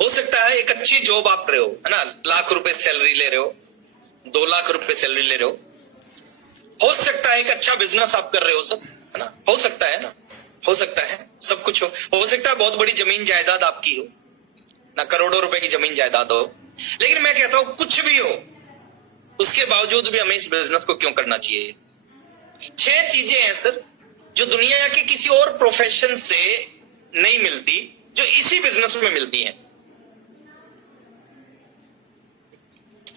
हो सकता है एक अच्छी जॉब आप कर रहे हो, है ना, लाख रुपए सैलरी ले रहे हो, 2 लाख रुपए सैलरी ले रहे हो सकता है एक अच्छा बिजनेस आप कर रहे हो सब, है ना, हो सकता है ना, हो सकता है सब कुछ हो सकता है बहुत बड़ी जमीन जायदाद आपकी हो ना, करोड़ों रुपए की जमीन जायदाद हो। लेकिन मैं कहता हूं कुछ भी हो उसके बावजूद भी हमें इस बिजनेस को क्यों करना चाहिए। 6 चीजें हैं सर जो दुनिया के किसी और प्रोफेशन से नहीं मिलती, जो इसी बिजनेस में मिलती हैं।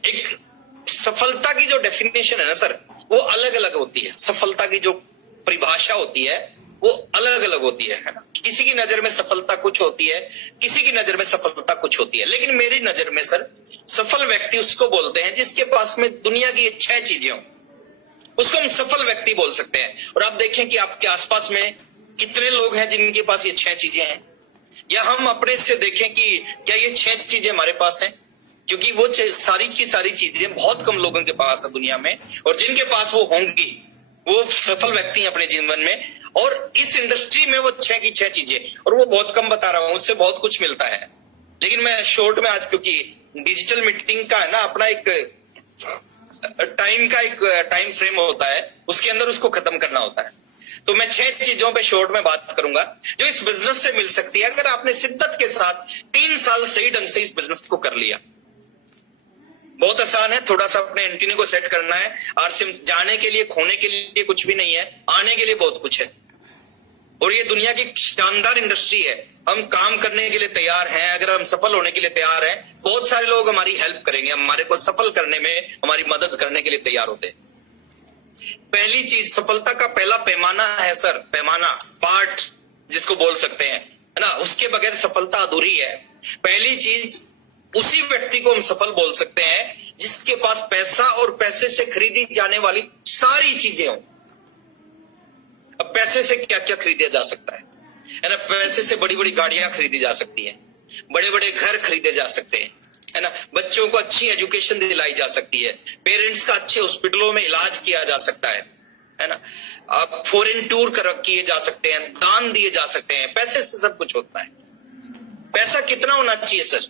एक सफलता की जो डेफिनेशन है ना सर, वो अलग अलग होती है। सफलता की जो परिभाषा होती है वो अलग अलग होती है ना। किसी की नजर में सफलता कुछ होती है, किसी की नजर में सफलता कुछ होती है। लेकिन मेरी नजर में सर सफल व्यक्ति उसको बोलते हैं जिसके पास में दुनिया की 6 चीजें हों, उसको हम सफल व्यक्ति बोल सकते हैं। और आप देखें कि आपके आसपास में कितने लोग हैं जिनके पास ये 6 चीजें हैं, या हम अपने से देखें कि क्या ये 6 चीजें हमारे पास हैं, क्योंकि वो सारी की सारी चीजें बहुत कम लोगों के पास है दुनिया में, और जिनके पास वो होंगी वो सफल व्यक्ति हैं अपने जीवन में। और इस इंडस्ट्री में वो 6 की 6 चीजें, और वो बहुत कम बता रहा हूं, उससे बहुत कुछ मिलता है। लेकिन मैं शॉर्ट में आज, क्योंकि डिजिटल मीटिंग का है ना अपना एक टाइम फ्रेम होता है, उसके अंदर उसको खत्म करना होता है, तो मैं 6 चीजों पे शॉर्ट में बात करूंगा जो इस बिजनेस से मिल सकती है अगर आपने शिद्दत के साथ 3 साल सही ढंग से इस बिजनेस को कर लिया। बहुत आसान है, थोड़ा सा अपने एंटीने को सेट करना है। आरसीएम जाने के लिए, खोने के लिए कुछ भी नहीं है, आने के लिए बहुत कुछ है। और ये दुनिया की शानदार इंडस्ट्री है, हम काम करने के लिए तैयार हैं। अगर हम सफल होने के लिए तैयार हैं, बहुत सारे लोग हमारी हेल्प करेंगे, हमारे को सफल करने में हमारी मदद करने के लिए तैयार होते हैं। पहली चीज, सफलता का पहला पैमाना है सर, पैमाना, पार्ट जिसको बोल सकते हैं, है ना, उसके बगैर सफलता अधूरी है। पहली चीज, उसी व्यक्ति को हम सफल बोल सकते हैं जिसके पास पैसा और पैसे से खरीदी जाने वाली सारी चीजें हों। अब पैसे से क्या क्या खरीदा जा सकता है ना, पैसे से बड़ी बड़ी गाड़ियां खरीदी जा सकती हैं, बड़े बड़े घर खरीदे जा सकते हैं, है ना, बच्चों को अच्छी एजुकेशन दिलाई जा सकती है, पेरेंट्स का अच्छे हॉस्पिटलों में इलाज किया जा सकता है ना, अब फॉरेन टूर किए जा सकते हैं, दान दिए जा सकते हैं। पैसे से सब कुछ होता है। पैसा कितना होना चाहिए सर?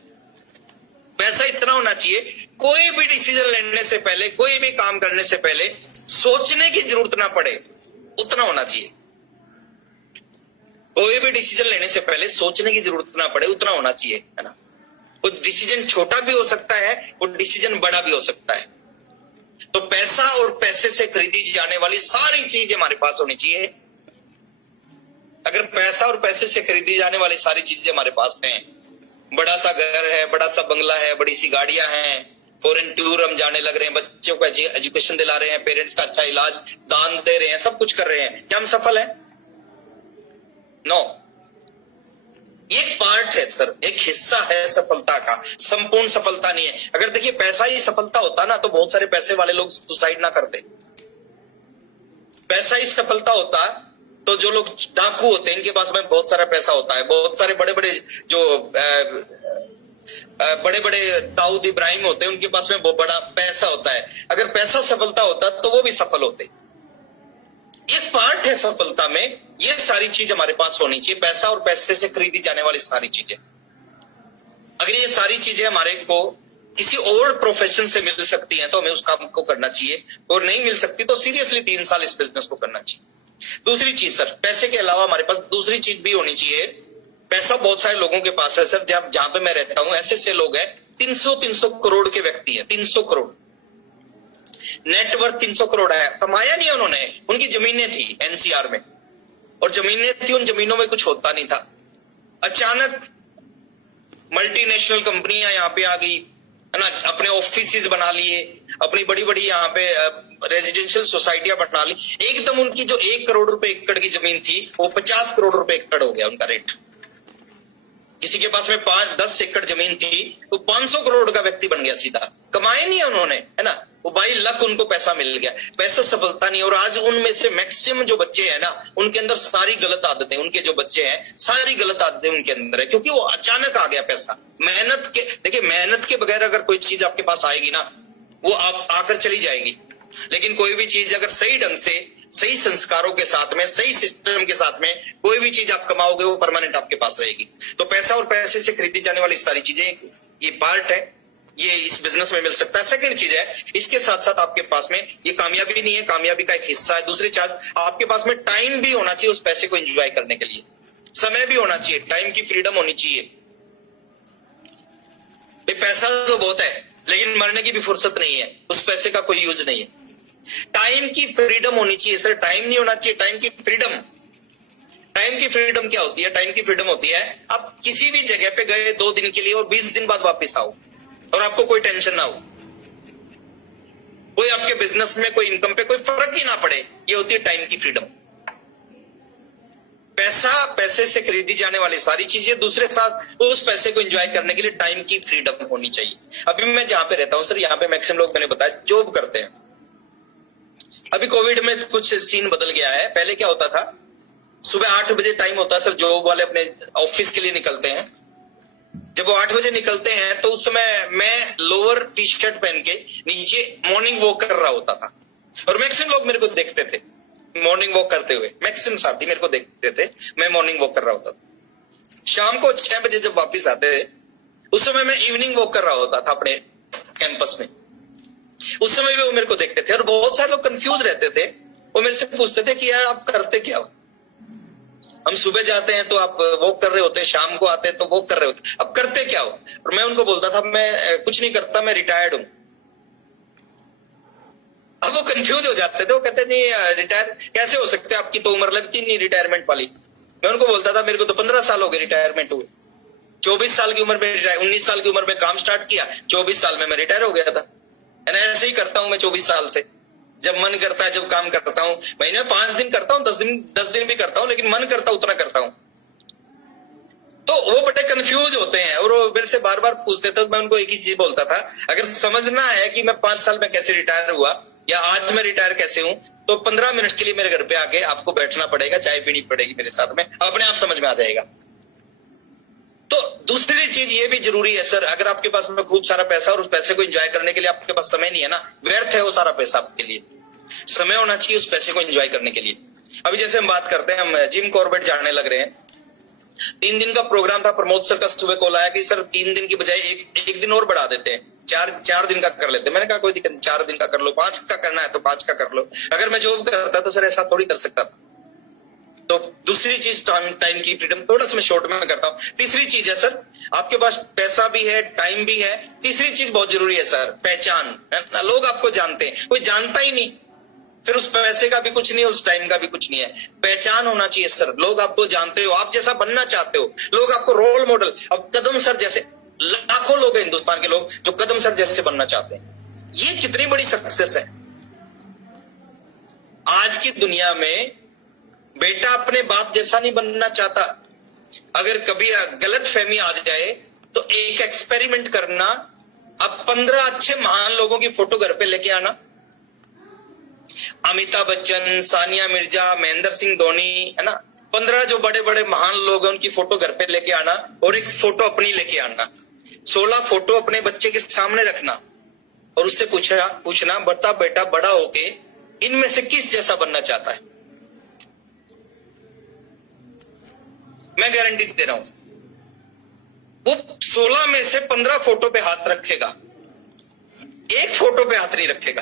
पैसा इतना होना चाहिए, कोई भी डिसीजन लेने से पहले, कोई भी काम करने से पहले सोचने की जरूरत ना पड़े, उतना होना चाहिए। कोई भी डिसीजन लेने से पहले सोचने की जरूरत ना पड़े, उतना होना चाहिए, है ना। वो डिसीजन छोटा भी हो सकता है, वो डिसीजन बड़ा भी हो सकता है। तो पैसा और पैसे से खरीदी जाने वाली सारी चीजें हमारे पास होनी चाहिए। अगर पैसा और पैसे से खरीदी जाने वाली सारी चीजें हमारे पास हैं, बड़ा सा घर है, बड़ा सा बंगला है, बड़ी सी गाड़ियां हैं, फॉरेन टूर हम जाने लग रहे हैं, बच्चों को एजुकेशन दिला रहे हैं, पेरेंट्स का अच्छा इलाज, दान दे रहे हैं, सब कुछ कर रहे हैं, क्या हम सफल हैं? नो। एक पार्ट है सर, एक हिस्सा है सफलता का, संपूर्ण सफलता नहीं है। अगर देखिए पैसा ही सफलता होता ना तो बहुत सारे पैसे वाले लोग सुसाइड ना करते। पैसा ही सफलता होता तो जो लोग डाकू होते हैं, इनके पास में बहुत सारा पैसा होता है, बहुत सारे बड़े बड़े जो बड़े बड़े दाऊद इब्राहिम होते हैं, उनके पास में बहुत बड़ा पैसा होता है। अगर पैसा सफलता होता तो वो भी सफल होते। एक पार्ट है सफलता में, ये सारी चीज हमारे पास होनी चाहिए, पैसा और पैसे से खरीदी जाने वाली सारी चीजें। अगर ये सारी चीजें हमारे को किसी और प्रोफेशन से मिल सकती हैं तो हमें उस काम को करना चाहिए, और नहीं मिल सकती तो सीरियसली 3 साल इस बिजनेस को करना चाहिए। दूसरी चीज सर, पैसे के अलावा हमारे पास दूसरी चीज भी होनी चाहिए। पैसा बहुत सारे लोगों के पास है सर, जहां पे मैं रहता हूं ऐसे ऐसे लोग हैं, 300 करोड़ के व्यक्ति हैं, 300 करोड़ नेटवर्थ, 300 करोड़ है, कमाया नहीं उन्होंने, उनकी जमीनें थी एनसीआर में, और जमीनें थी, उन जमीनों में कुछ होता नहीं था। अचानक मल्टीनेशनल कंपनियां यहाँ पे आ गई, है ना, अपने ऑफिस बना लिए, अपनी बड़ी बड़ी यहाँ पे रेजिडेंशियल सोसाइटियां बना ली। एकदम उनकी जो 1 करोड़ रुपए एकड़ की जमीन थी वो 50 करोड़ रुपए एकड़ हो गया उनका रेट। किसी के पास में 5-10 एकड़ जमीन थी तो 500 करोड़ का व्यक्ति बन गया सीधा। कमाए नहीं उन्होंने, है ना, वो बाई लक उनको पैसा मिल गया। पैसा सफलता नहीं। और आज उनमें से मैक्सिमम जो बच्चे हैं ना, उनके अंदर सारी गलत आदतें, उनके जो बच्चे हैं सारी गलत आदतें उनके अंदर है, क्योंकि वो अचानक आ गया पैसा। मेहनत के, देखिए मेहनत के बगैर अगर कोई चीज आपके पास आएगी ना, वो आप आकर चली जाएगी। लेकिन कोई भी चीज अगर सही ढंग से सही संस्कारों के साथ में, सही सिस्टम के साथ में कोई भी चीज आप कमाओगे वो परमानेंट आपके पास रहेगी। तो पैसा और पैसे से खरीदी जाने वाली सारी चीजें ये पार्ट है, ये इस बिजनेस में मिल सकता है। सेकंड चीज है, इसके साथ साथ आपके पास में ये कामयाबी नहीं है, कामयाबी का एक हिस्सा है। दूसरी चीज, आपके पास में टाइम भी होना चाहिए उस पैसे को एंजॉय करने के लिए, समय भी होना चाहिए, टाइम की फ्रीडम होनी चाहिए। पैसा तो बहुत है लेकिन मरने की भी फुर्सत नहीं है, उस पैसे का कोई यूज नहीं है। टाइम की फ्रीडम होनी चाहिए सर, टाइम नहीं होना चाहिए, टाइम की फ्रीडम। टाइम की फ्रीडम क्या होती है? टाइम की फ्रीडम होती है आप किसी भी जगह पे गए 2 दिन के लिए और 20 दिन बाद वापस आओ और आपको कोई टेंशन ना हो, कोई आपके बिजनेस में, कोई इनकम पे कोई फर्क ही ना पड़े। ये होती है टाइम की फ्रीडम। पैसा, पैसे से खरीदी जाने वाली सारी चीजें, दूसरे साथ उस पैसे को एंजॉय करने के लिए टाइम की फ्रीडम होनी चाहिए। अभी मैं जहां पे रहता हूं सर, यहाँ पे मैक्सिमम लोग, मैंने बताया, जॉब करते हैं। अभी कोविड में कुछ सीन बदल गया है। पहले क्या होता था, सुबह 8 बजे टाइम होता है सर, जॉब वाले अपने ऑफिस के लिए निकलते हैं। जब वो 8 बजे निकलते हैं तो उस समय मैं लोअर टी शर्ट पहन के नीचे मॉर्निंग वॉक कर रहा होता था और मैक्सिमम लोग मेरे को देखते थे मॉर्निंग वॉक करते हुए। मैक्सिमम साथी मेरे को देखते थे, मैं मॉर्निंग वॉक कर रहा होता था। शाम को 6 बजे जब वापिस आते थे, उस समय मैं इवनिंग वॉक कर रहा होता था अपने कैंपस में। उस समय भी वो मेरे को देखते थे और बहुत सारे लोग कंफ्यूज रहते थे। वो मेरे से पूछते थे कि यार आप करते क्या हो? हम सुबह जाते हैं तो आप वॉक कर रहे होते हैं, शाम को आते हैं तो वॉक कर रहे होते, अब करते क्या हो? और मैं उनको बोलता था मैं कुछ नहीं करता, मैं रिटायर्ड हूं। अब वो कंफ्यूज हो जाते थे, वो कहते नहीं रिटायर कैसे हो सकते, आपकी तो उम्र लगती नहीं रिटायरमेंट वाली। मैं उनको बोलता था मेरे को तो 15 साल हो गए रिटायरमेंट हुए। 24 साल की उम्र में 19 साल की उम्र में काम स्टार्ट किया, 24 साल में मैं रिटायर हो गया था। ऐसे ही करता हूं मैं 24 साल से। जब मन करता है, जब काम करता हूं, महीने में 5 दिन करता हूं, 10 दिन भी करता हूं, लेकिन मन करता उतना करता हूं। तो वो बड़े कंफ्यूज होते हैं और वो मेरे से बार बार पूछते थे। तो मैं उनको एक ही चीज बोलता था, अगर समझना है कि मैं 5 साल में कैसे रिटायर हुआ या आज मैं रिटायर कैसे हूं, तो 15 मिनट के लिए मेरे घर पे आके आपको बैठना पड़ेगा, चाय पीनी पड़ेगी मेरे साथ में, अपने आप समझ में आ जाएगा। तो दूसरी चीज ये भी जरूरी है सर, अगर आपके पास में खूब सारा पैसा और उस पैसे को एंजॉय करने के लिए आपके पास समय नहीं है ना, व्यर्थ है वो सारा पैसा आपके लिए। समय होना चाहिए उस पैसे को एंजॉय करने के लिए। अभी जैसे हम बात करते हैं, हम जिम कॉर्बेट जाने लग रहे हैं। 3 दिन का प्रोग्राम था, प्रमोद सर का सुबह कॉल आया कि सर 3 दिन की बजाय एक दिन और बढ़ा देते हैं, 4 दिन का कर लेते हैं। मैंने कहा कोई दिक्कत नहीं, 4 दिन का कर लो, 5 का करना है तो 5 का कर लो। अगर मैं जॉब करता तो सर ऐसा थोड़ी कर सकता था। तो दूसरी चीज टाइम की फ्रीडम, थोड़ा सा मैं शॉर्ट में करता हूं। तीसरी चीज है सर, आपके पास पैसा भी है, टाइम भी है। तीसरी चीज बहुत जरूरी है सर, पहचान। लोग आपको जानते हैं, कोई जानता ही नहीं, फिर उस पैसे का भी कुछ नहीं है, उस टाइम का भी कुछ नहीं है। पहचान होना चाहिए सर, लोग आपको जानते हो, आप जैसा बनना चाहते हो, लोग आपको रोल मॉडल। अब कदम सर जैसे लाखों लोग हैं हिंदुस्तान के लोग जो कदम सर जैसे बनना चाहते हैं। ये कितनी बड़ी सक्सेस है। आज की दुनिया में बेटा अपने बाप जैसा नहीं बनना चाहता। अगर कभी गलत फहमी आ जाए तो एक एक्सपेरिमेंट करना, अब 15 अच्छे महान लोगों की फोटो घर पे लेके आना, अमिताभ बच्चन, सानिया मिर्जा, महेंद्र सिंह धोनी, है ना, 15 जो बड़े बड़े महान लोग हैं उनकी फोटो घर पे लेके आना और एक फोटो अपनी लेके आना। 16 फोटो अपने बच्चे के सामने रखना और उससे पूछना बता बेटा बड़ा होके इनमें से किस जैसा बनना चाहता है। मैं गारंटी दे रहा हूं, वो 16 में से 15 फोटो पे हाथ रखेगा, एक फोटो पे हाथ नहीं रखेगा।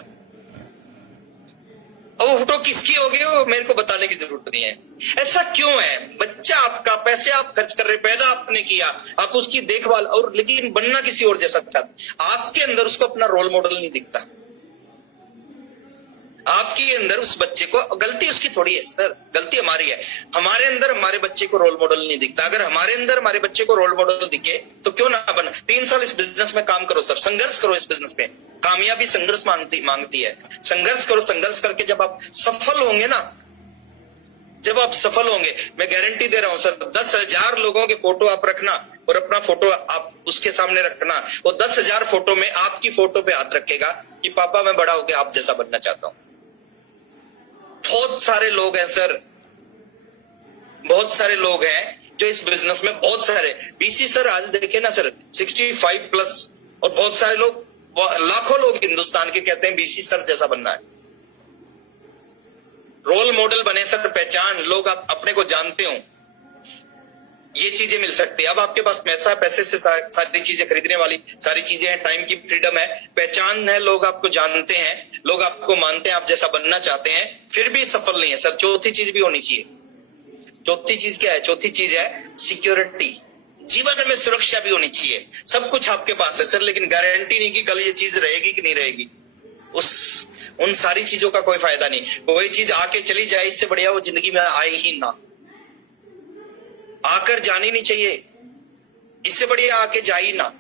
और वो फोटो किसकी होगी वो मेरे को बताने की जरूरत नहीं है। ऐसा क्यों है? बच्चा आपका, पैसे आप खर्च कर रहे, पैदा आपने किया, आप उसकी देखभाल, और लेकिन बनना किसी और जैसा चाहते। आपके अंदर उसको अपना रोल मॉडल नहीं दिखता। आपके अंदर उस बच्चे को, गलती उसकी थोड़ी है सर, गलती हमारी है। हमारे अंदर हमारे बच्चे को रोल मॉडल नहीं दिखता। अगर हमारे अंदर हमारे बच्चे को रोल मॉडल दिखे तो क्यों ना बन। 3 साल इस बिजनेस में काम करो सर, संघर्ष करो इस बिजनेस में। कामयाबी संघर्ष मांगती है। संघर्ष करो, संघर्ष करके जब आप सफल होंगे ना, जब आप सफल होंगे, मैं गारंटी दे रहा हूं सर, 10,000 लोगों के फोटो आप रखना और अपना फोटो आप उसके सामने रखना, वो 10,000 फोटो में आपकी फोटो पे हाथ रखेगा कि पापा मैं बड़ा होकर आप जैसा बनना चाहता हूं। बहुत सारे लोग हैं सर, बहुत सारे लोग हैं जो इस बिजनेस में, बहुत सारे बीसी सर आज देखे ना सर 65 प्लस, और बहुत सारे लोग, लाखों लोग हिंदुस्तान के कहते हैं बीसी सर जैसा बनना है। रोल मॉडल बने सर, पहचान, लोग आप अपने को जानते हो, ये चीजें मिल सकती है। अब आपके पास पैसा, पैसे से सारी चीजें खरीदने वाली सारी चीजें हैं, टाइम की फ्रीडम है, पहचान है, लोग आपको जानते हैं, लोग आपको मानते हैं, आप जैसा बनना चाहते हैं, फिर भी सफल नहीं है सर। चौथी चीज भी होनी चाहिए। चौथी चीज क्या है? चौथी चीज है सिक्योरिटी। जीवन में सुरक्षा भी होनी चाहिए। सब कुछ आपके पास है सर, लेकिन गारंटी नहीं कि कल ये चीज रहेगी कि नहीं रहेगी। उन सारी चीजों का कोई फायदा नहीं। कोई चीज आके चली जाए, इससे बढ़िया वो जिंदगी में आए ही ना, आकर जानी नहीं चाहिए, इससे बढ़िया आके जा ही ना,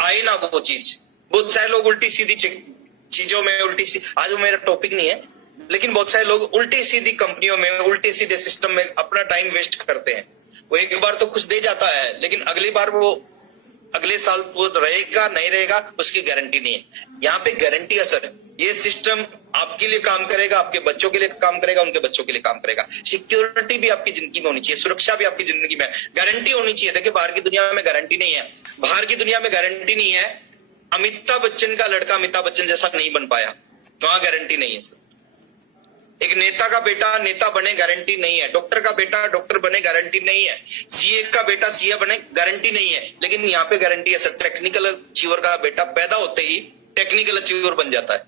आए ना वो चीज। बहुत सारे लोग उल्टी सीधी चीजों में, आज वो मेरा टॉपिक नहीं है, लेकिन बहुत सारे लोग उल्टी सीधी कंपनियों में, उल्टे सीधे सिस्टम में अपना टाइम वेस्ट करते हैं। वो एक बार तो कुछ दे जाता है, लेकिन अगली बार वो अगले साल वो रहेगा नहीं रहेगा उसकी गारंटी नहीं है। यहाँ पे गारंटी है सर, ये सिस्टम आपके लिए काम करेगा, आपके बच्चों के लिए काम करेगा, उनके बच्चों के लिए काम करेगा। सिक्योरिटी भी आपकी जिंदगी में होनी चाहिए, सुरक्षा भी आपकी जिंदगी में, गारंटी होनी चाहिए। देखिए बाहर की दुनिया में गारंटी नहीं है, बाहर की दुनिया में गारंटी नहीं है। अमिताभ बच्चन का लड़का अमिताभ बच्चन जैसा नहीं बन पाया, वहां गारंटी नहीं है सर। एक नेता का बेटा नेता बने, गारंटी नहीं है। डॉक्टर का बेटा डॉक्टर बने, गारंटी नहीं है। सीए का बेटा सीए बने, गारंटी नहीं है। लेकिन यहाँ पे गारंटी है सर, टेक्निकल अचीवर का बेटा पैदा होते ही टेक्निकल अचीवर बन जाता है,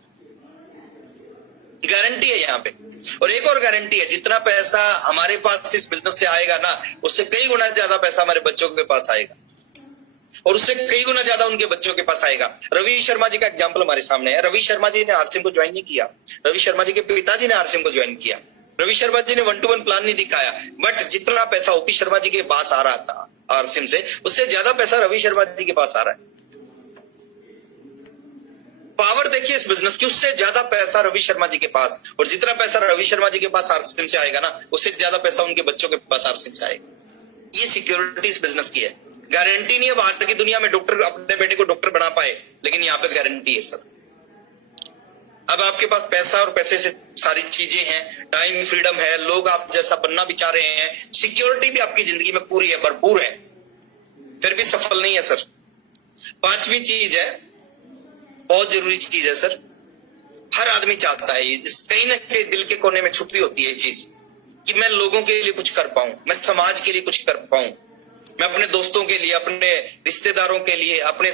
गारंटी है यहाँ पे। और एक और गारंटी है, जितना पैसा हमारे पास इस बिजनेस से आएगा ना, उससे कई गुना ज्यादा पैसा हमारे बच्चों के पास आएगा, और उससे कई गुना ज्यादा उनके बच्चों के पास आएगा। रवि शर्मा जी का एग्जांपल हमारे सामने है। रवि शर्मा जी ने आरसीएम को ज्वाइन नहीं किया, रवि शर्मा जी के पिताजी ने आरसीएम को ज्वाइन किया। रवि शर्मा जी ने 1-to-1 प्लान नहीं दिखाया, बट जितना पैसा ओपी शर्मा जी के पास आ रहा था आरसीएम से, उससे ज्यादा पैसा रवि शर्मा जी के पास आ रहा है। पावर देखिए इस बिजनेस की, उससे ज्यादा पैसा रवि शर्मा जी के पास, और जितना पैसा रवि शर्मा जी के पास आरसीएम से आएगा ना, उससे ज्यादा पैसा उनके बच्चों के पास आरसीएम से आएगा। ये सिक्योरिटी इस बिजनेस की है। गारंटी नहीं है बाहर की दुनिया में डॉक्टर अपने बेटे को डॉक्टर बना पाए, लेकिन यहाँ पे गारंटी है सर। अब आपके पास पैसा और पैसे से सारी चीजें हैं, टाइम फ्रीडम है, लोग आप जैसा बनना भी चाह रहे हैं, सिक्योरिटी भी आपकी जिंदगी में पूरी है, भरपूर है, फिर भी सफल नहीं है सर। पांचवी चीज है, बहुत जरूरी चीज है सर, हर आदमी चाहता है, कहीं ना कहीं दिल के कोने में छुपी होती है ये चीज, कि मैं लोगों के लिए कुछ कर पाऊं, मैं समाज के लिए कुछ कर पाऊं, मैं अपने दोस्तों के लिए, अपने रिश्तेदारों के लिए, अपने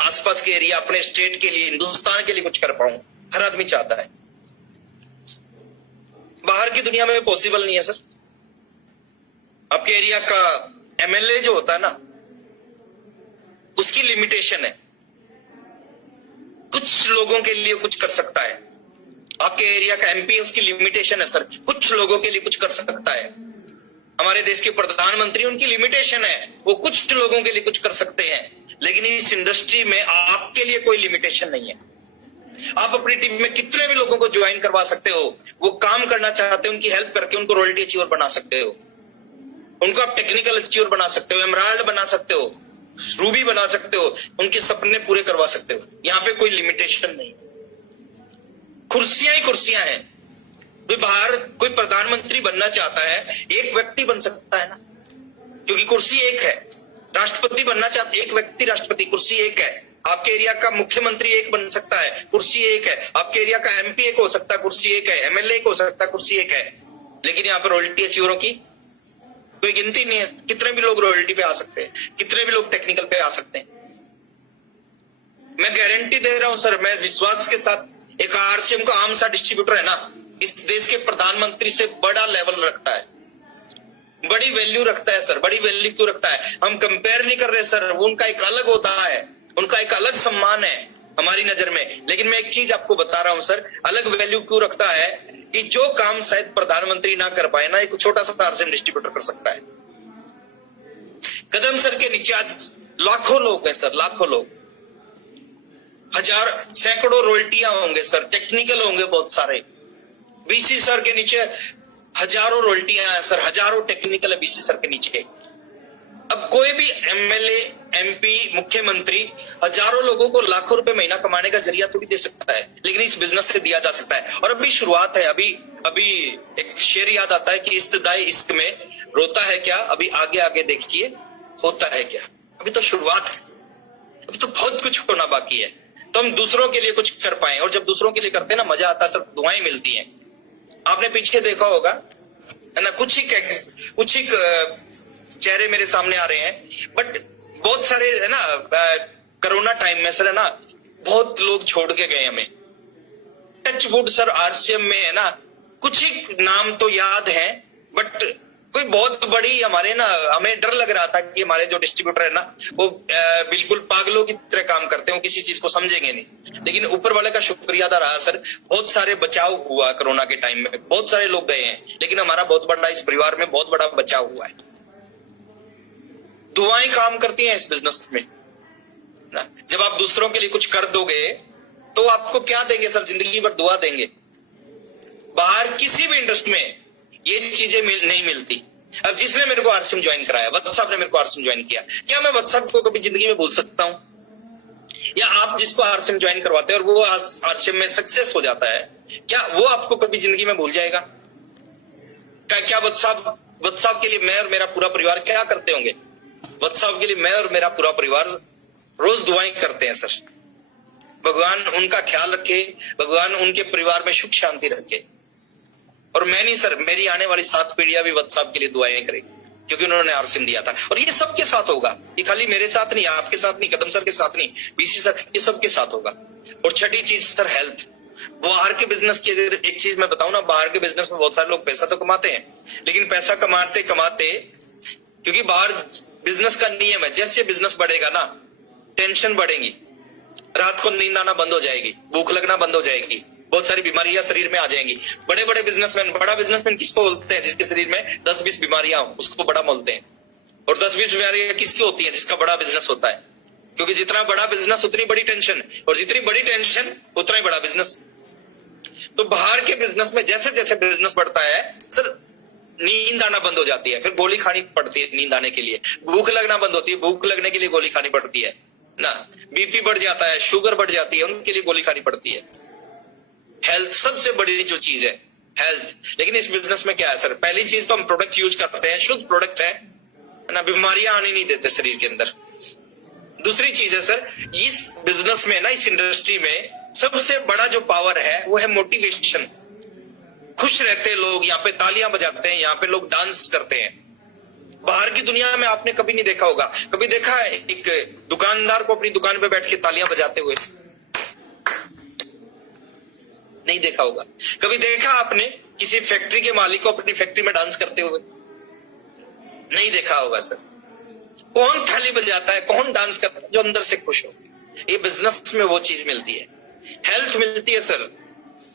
आसपास के एरिया, अपने स्टेट के लिए, हिंदुस्तान के लिए कुछ कर पाऊं। हर आदमी चाहता है। बाहर की दुनिया में पॉसिबल नहीं है सर। आपके एरिया का एमएलए जो होता है ना, उसकी लिमिटेशन है, कुछ लोगों के लिए कुछ कर सकता है। आपके एरिया का एमपी, उसकी लिमिटेशन है सर, कुछ लोगों के लिए कुछ कर सकता है। हमारे देश के प्रधानमंत्री, उनकी लिमिटेशन है, वो कुछ लोगों के लिए कुछ कर सकते हैं। लेकिन इस इंडस्ट्री में आपके लिए कोई लिमिटेशन नहीं है। आप अपनी टीम में कितने भी लोगों को ज्वाइन करवा सकते हो, वो काम करना चाहते हो, उनकी हेल्प करके उनको रॉयल्टी अचीवर बना सकते हो, उनको आप टेक्निकल अचीवर बना सकते हो, एमराल्ड बना सकते हो, रूबी बना सकते हो, उनके सपने पूरे करवा सकते हो। यहाँ पे कोई लिमिटेशन नहीं, कुर्सियां ही कुर्सियां हैं। कोई बाहर कोई प्रधानमंत्री बनना चाहता है, एक व्यक्ति बन सकता है ना, क्योंकि कुर्सी एक है। राष्ट्रपति बनना चाहता है, एक व्यक्ति राष्ट्रपति, कुर्सी एक है। आपके एरिया का मुख्यमंत्री एक बन सकता है, कुर्सी एक है। आपके एरिया का एमपी एक हो सकता है, कुर्सी एक है। एमएलए एक हो सकता है, कुर्सी एक है। लेकिन यहाँ पर रॉयल्टी अचीवरों की कोई गिनती नहीं है। कितने भी लोग रॉयल्टी पे आ सकते हैं, कितने भी लोग टेक्निकल पे आ सकते हैं। मैं गारंटी दे रहा हूं सर, मैं विश्वास के साथ, एक आरसीएम का आम सा डिस्ट्रीब्यूटर है ना, इस देश के प्रधानमंत्री से बड़ा लेवल रखता है, बड़ी वैल्यू रखता है सर। बड़ी वैल्यू क्यों रखता है? हम कंपेयर नहीं कर रहे सर, उनका एक अलग होता है, उनका एक अलग सम्मान है हमारी नजर में। लेकिन मैं एक चीज आपको बता रहा हूं सर, अलग वैल्यू क्यों रखता है, कि जो काम शायद प्रधानमंत्री ना कर पाए ना, एक छोटा सा आरसीएम डिस्ट्रीब्यूटर कर सकता है। कदम सर के नीचे आज लाखों लोग हैं सर, लाखों लोग, हजार सैकड़ों रॉयल्टियां होंगे सर, टेक्निकल होंगे बहुत सारे। बीसी सर के नीचे हजारों रॉयल्टियां हैं सर, हजारों टेक्निकल है बीसी सर के नीचे। अब कोई भी एमएलए, एमपी, मुख्यमंत्री हजारों लोगों को लाखों रुपए महीना कमाने का जरिया थोड़ी दे सकता है, लेकिन इस बिजनेस से दिया जा सकता है। और अभी शुरुआत है। अभी एक शेर याद आता है कि इस्तदाई इश्क में रोता है क्या, अभी आगे आगे देखिए होता है क्या। अभी तो शुरुआत है, अभी तो बहुत कुछ होना बाकी है। तो हम दूसरों के लिए कुछ कर पाए, और जब दूसरों के लिए करते हैं ना, मजा आता है सर, दुआएं मिलती हैं। आपने पीछे देखा होगा, है ना, कुछ ही चेहरे मेरे सामने आ रहे हैं, बट बहुत सारे, है ना, कोरोना टाइम में सर, है ना, बहुत लोग छोड़ के गए हमें। टच वुड सर, आरसीएम में, है ना, कुछ ही नाम तो याद है, बट कोई बहुत बड़ी हमारे ना, हमें डर लग रहा था कि हमारे जो डिस्ट्रीब्यूटर है ना, वो बिल्कुल पागलों की तरह काम करते हैं, वो किसी चीज को समझेंगे नहीं। लेकिन ऊपर वाले का शुक्रिया अदा रहा सर, बहुत सारे बचाव हुआ कोरोना के टाइम में, बहुत सारे लोग गए हैं, लेकिन हमारा बहुत बड़ा, इस परिवार में बहुत बड़ा बचाव हुआ है। दुआएं काम करती हैं इस बिजनेस में ना। जब आप दूसरों के लिए कुछ कर दोगे तो आपको क्या देंगे सर? जिंदगी भर दुआ देंगे। बाहर किसी भी इंडस्ट्री में ये चीजें नहीं मिलती। अब जिसने मेरे को आरसीएम ज्वाइन कराया, व्हाट्सएप ने मेरे को आरसीएम ज्वाइन किया, क्या मैं व्हाट्सएप को कभी जिंदगी में भूल सकता हूं? या आप जिसको आरसीएम ज्वाइन करवाते हैं और वो आरसीएम में सक्सेस हो जाता है, क्या वो आपको कभी जिंदगी में भूल जाएगा? क्या व्हाट्सएप के लिए मैं और मेरा पूरा परिवार क्या करते होंगे? व्हाट्सएप के लिए मैं और मेरा पूरा परिवार रोज दुआएं करते हैं सर। भगवान उनका ख्याल रखे, भगवान उनके परिवार में सुख शांति रखे। और मैं नहीं सर, मेरी आने वाली 7 पीढ़ियां भी व्हाट्सएप के लिए दुआएं करेगी, क्योंकि उन्होंने आरसीएम दिया था। और ये सबके साथ होगा, ये खाली मेरे साथ नहीं, आपके साथ नहीं, कदम सर के साथ नहीं, बीसी सर, ये सबके साथ होगा। और छठी चीज सर, हेल्थ। बाहर के बिजनेस की अगर एक चीज मैं बताऊं ना, बाहर के बिजनेस में बहुत सारे लोग पैसा तो कमाते हैं, लेकिन पैसा कमाते कमाते, क्योंकि बाहर बिजनेस का नियम है, जैसे बिजनेस बढ़ेगा ना, टेंशन बढ़ेगी, रात को नींद आना बंद हो जाएगी, भूख लगना बंद हो जाएगी, बहुत सारी बीमारियां शरीर में आ जाएंगी। बड़े बड़े बिजनेसमैन, बड़ा बिजनेसमैन किसको बोलते हैं? जिसके शरीर में 10-20 बीमारियां हो, उसको बड़ा बोलते हैं। और 10-20 बीमारियां किसकी होती हैं? जिसका बड़ा बिजनेस होता है। क्योंकि जितना बड़ा बिजनेस उतनी बड़ी टेंशन, और जितनी बड़ी टेंशन उतना ही बड़ा बिजनेस। तो बाहर के बिजनेस में जैसे जैसे बिजनेस बढ़ता है सर, नींद आना बंद हो जाती है, फिर गोली खानी पड़ती है नींद आने के लिए, भूख लगना बंद होती है, भूख लगने के लिए गोली खानी पड़ती है ना, बीपी बढ़ जाता है, शुगर बढ़ जाती है, उनके लिए गोली खानी पड़ती है। हेल्थ सबसे बड़ी जो चीज है, हेल्थ। लेकिन इस बिजनेस में क्या है सर? पहली चीज तो हम प्रोडक्ट यूज करते हैं, शुद्ध प्रोडक्ट है ना, बीमारियां आने नहीं देते शरीर के अंदर। दूसरी चीज है सर, इस बिजनेस में ना, इस इंडस्ट्री में सबसे बड़ा जो पावर है वो है मोटिवेशन। खुश रहते लोग, यहाँ पे तालियां बजाते हैं, यहाँ पे लोग डांस करते हैं। बाहर की दुनिया में आपने कभी नहीं देखा होगा, कभी देखा है एक दुकानदार को अपनी दुकान पे बैठ के तालियां बजाते हुए? नहीं देखा होगा। कभी देखा आपने किसी फैक्ट्री के मालिक को अपनी फैक्ट्री में डांस करते हुए? नहीं देखा होगा सर। कौन थाली बजाता है, कौन डांस करता है? जो अंदर से खुश हो। ये बिजनेस में वो चीज मिलती है, हेल्थ मिलती है सर।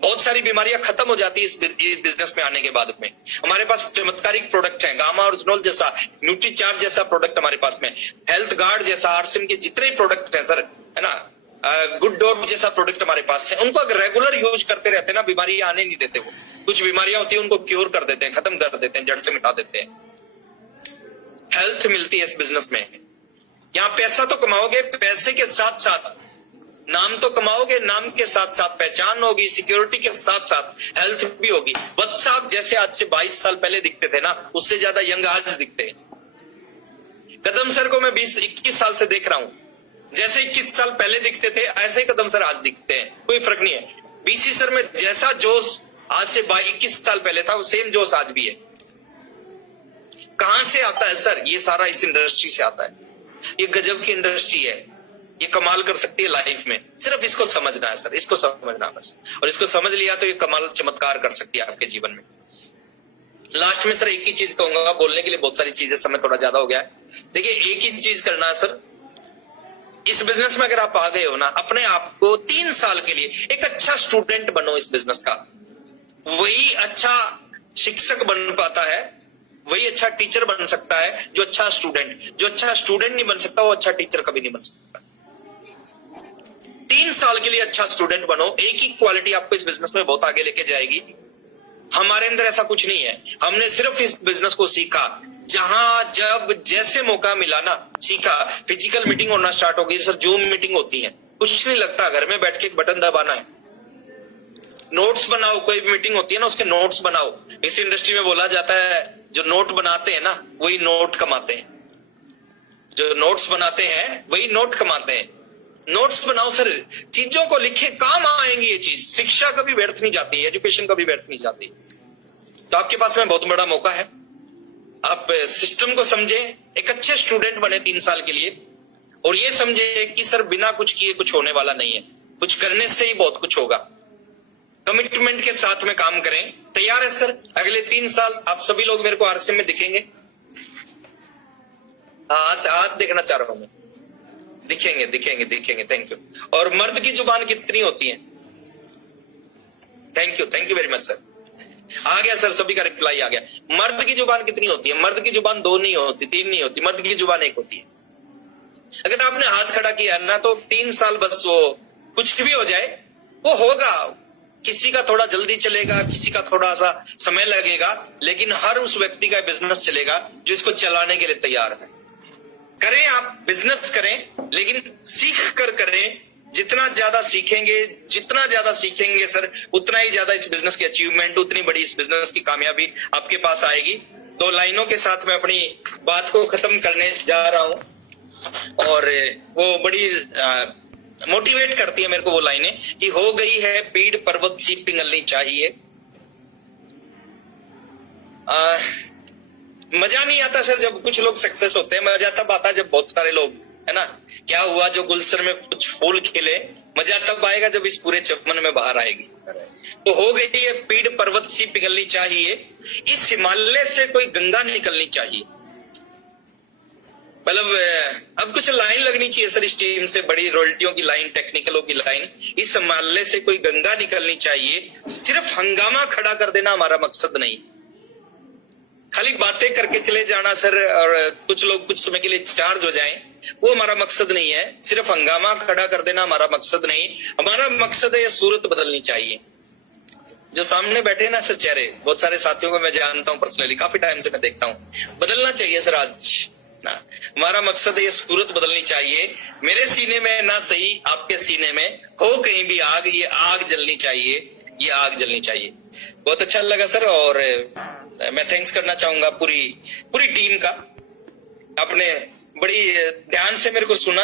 बहुत सारी बीमारियां खत्म हो जाती है इस बिजनेस में आने के बाद में। हमारे पास चमत्कारिक प्रोडक्ट है, गामा ओरिजिनल जैसा, न्यूट्रीचार्ज जैसा प्रोडक्ट हमारे पास में, हेल्थ गार्ड जैसा, आरसीएम के जितने प्रोडक्ट हैं सर, है ना, गुड डॉट जैसा प्रोडक्ट हमारे पास है। उनको अगर रेगुलर यूज करते रहते ना, बीमारियां आने नहीं देते। वो कुछ बीमारियां होती है उनको क्योर कर देते हैं, खत्म कर देते हैं, जड़ से मिटा देते हैं। हेल्थ मिलती है इस बिजनेस में। यहाँ पैसा तो कमाओगे, पैसे के साथ साथ नाम तो कमाओगे, नाम के साथ साथ पहचान होगी, सिक्योरिटी के साथ साथ हेल्थ भी होगी। व्हाट्सएप जैसे आज से 22 साल पहले दिखते थे ना, उससे ज्यादा यंग आज दिखते हैं। कदम सर को मैं 20-21 साल से देख रहा हूं, जैसे 21 साल पहले दिखते थे ऐसे ही कदम सर आज दिखते हैं, कोई फर्क नहीं है। बीसी सर में जैसा जोश आज से 21 साल पहले था, वो सेम जोश आज भी है। कहां से आता है सर? ये सारा इस इंडस्ट्री से आता है। ये गजब की इंडस्ट्री है, ये कमाल कर सकती है लाइफ में। सिर्फ इसको समझना है सर, इसको समझना बस। और इसको समझ लिया तो ये कमाल चमत्कार कर सकती है आपके जीवन में। लास्ट में सर एक ही चीज कहूंगा, बोलने के लिए बहुत सारी चीजें, समय थोड़ा ज्यादा हो गया है। देखिए, एक ही चीज करना है सर, इस बिजनेस में अगर आप आ गए हो ना, अपने आप को 3 साल के लिए एक अच्छा स्टूडेंट बनो इस बिजनेस का। वही अच्छा शिक्षक बन पाता है, वही अच्छा टीचर बन सकता है जो अच्छा स्टूडेंट। जो अच्छा स्टूडेंट नहीं बन सकता वो अच्छा टीचर कभी नहीं बन सकता। 3 साल के लिए अच्छा स्टूडेंट बनो, एक ही क्वालिटी आपको इस बिजनेस में बहुत आगे लेके जाएगी। हमारे अंदर ऐसा कुछ नहीं है, हमने सिर्फ इस बिजनेस को सीखा, जहां जब जैसे मौका मिला ना, सीखा। फिजिकल मीटिंग होना स्टार्ट हो गई सर, जूम मीटिंग होती है, कुछ नहीं लगता, घर में बैठ के एक बटन दबाना है। नोट्स बनाओ, कोई भी मीटिंग होती है ना, उसके नोट्स बनाओ। इस इंडस्ट्री में बोला जाता है, जो नोट बनाते हैं ना, वही नोट कमाते हैं। जो नोट्स बनाते हैं वही नोट कमाते हैं। नोट्स बनाओ सर, चीजों को लिखे, काम आएंगी ये चीज। शिक्षा कभी व्यर्थ नहीं जाती, एजुकेशन कभी व्यर्थ नहीं जाती। तो आपके पास में बहुत बड़ा मौका है। आप सिस्टम को समझे, एक अच्छे स्टूडेंट बने 3 साल के लिए, और ये समझे कि सर बिना कुछ किए कुछ होने वाला नहीं है, कुछ करने से ही बहुत कुछ होगा। कमिटमेंट के साथ में काम करें। तैयार है सर? अगले 3 साल आप सभी लोग मेरे को आरसीएम में दिखेंगे? हाथ देखना चाह रहा हूं मैं। दिखेंगे दिखेंगे दिखेंगे, थैंक यू। और मर्द की जुबान कितनी होती है? Thank you very much sir. आ गया सर, सभी का रिप्लाई आ गया। मर्द की जुबान कितनी होती है? मर्द की जुबान 2 नहीं होती, 3 नहीं होती, मर्द की जुबान 1 होती है। अगर आपने हाथ खड़ा किया ना तो 3 साल बस वो कुछ भी हो जाए वो होगा। किसी का थोड़ा जल्दी चलेगा, किसी का थोड़ा सा समय लगेगा, लेकिन हर उस व्यक्ति का बिजनेस चलेगा जो इसको चलाने के लिए तैयार है। करें, आप बिजनेस करें, लेकिन सीख कर करें। जितना ज्यादा सीखेंगे सर, उतना ही ज्यादा इस बिजनेस की अचीवमेंट, उतनी बड़ी इस बिजनेस की कामयाबी आपके पास आएगी। 2 लाइनों के साथ मैं अपनी बात को खत्म करने जा रहा हूं, और वो बड़ी मोटिवेट करती है मेरे को वो लाइनें कि हो गई है पीड़ पर्वत सी पिघलनी चाहिए। मजा नहीं आता सर जब कुछ लोग सक्सेस होते हैं, मजा तब आता है जब बहुत सारे लोग, है ना, क्या हुआ जो गुलशन में कुछ फूल खिले, मजा तब आएगा जब इस पूरे चमन में बाहर आएगी। तो हो गई है पीड़ पर्वत सी पिघलनी चाहिए, इस हिमालय से कोई गंगा निकलनी चाहिए। मतलब अब कुछ लाइन लगनी चाहिए सर इस टीम से, बड़ी रॉयल्टियों की लाइन, टेक्निकलों की लाइन, इस हिमालय से कोई गंगा निकलनी चाहिए। सिर्फ हंगामा खड़ा कर देना हमारा मकसद नहीं, खाली बातें करके चले जाना सर, और कुछ लोग कुछ समय के लिए चार्ज हो जाएं, वो हमारा मकसद नहीं है। सिर्फ हंगामा खड़ा कर देना हमारा मकसद नहीं, हमारा मकसद है ये सूरत बदलनी चाहिए। जो सामने बैठे ना सर चेहरे, बहुत सारे साथियों को मैं जानता हूं पर्सनली, काफी टाइम से मैं देखता हूं, बदलना चाहिए सर आज ना। हमारा मकसद है ये सूरत बदलनी चाहिए। मेरे सीने में ना सही, आपके सीने में हो कहीं भी आग, ये आग जलनी चाहिए, ये आग जलनी चाहिए। बहुत अच्छा लगा सर, और मैं थैंक्स करना चाहूंगा पूरी टीम का। आपने बड़ी ध्यान से मेरे को सुना,